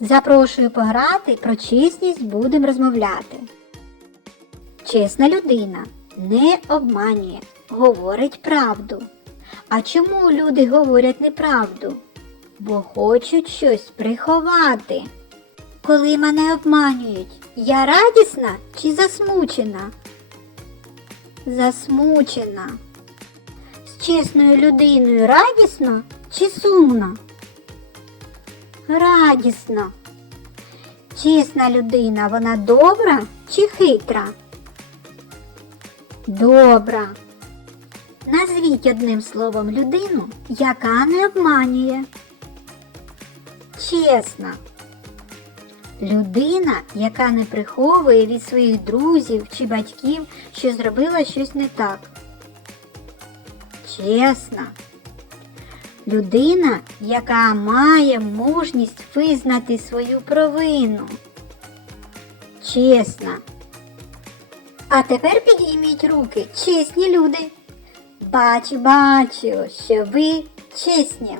Запрошую пограти, про чесність будемо розмовляти. Чесна людина не обманює, говорить правду. А чому люди говорять неправду? Бо хочуть щось приховати. Коли мене обманюють, я радісна чи засмучена? Засмучена. З чесною людиною радісно чи сумно? Радісно. Чесна людина, вона добра чи хитра? Добра. Назвіть одним словом людину, яка не обманює. Чесна. Людина, яка не приховує від своїх друзів чи батьків, що зробила щось не так. Чесна. Людина, яка має мужність визнати свою провину. Чесна. А тепер підійміть руки, чесні люди. Бачу, бачу, що ви чесні.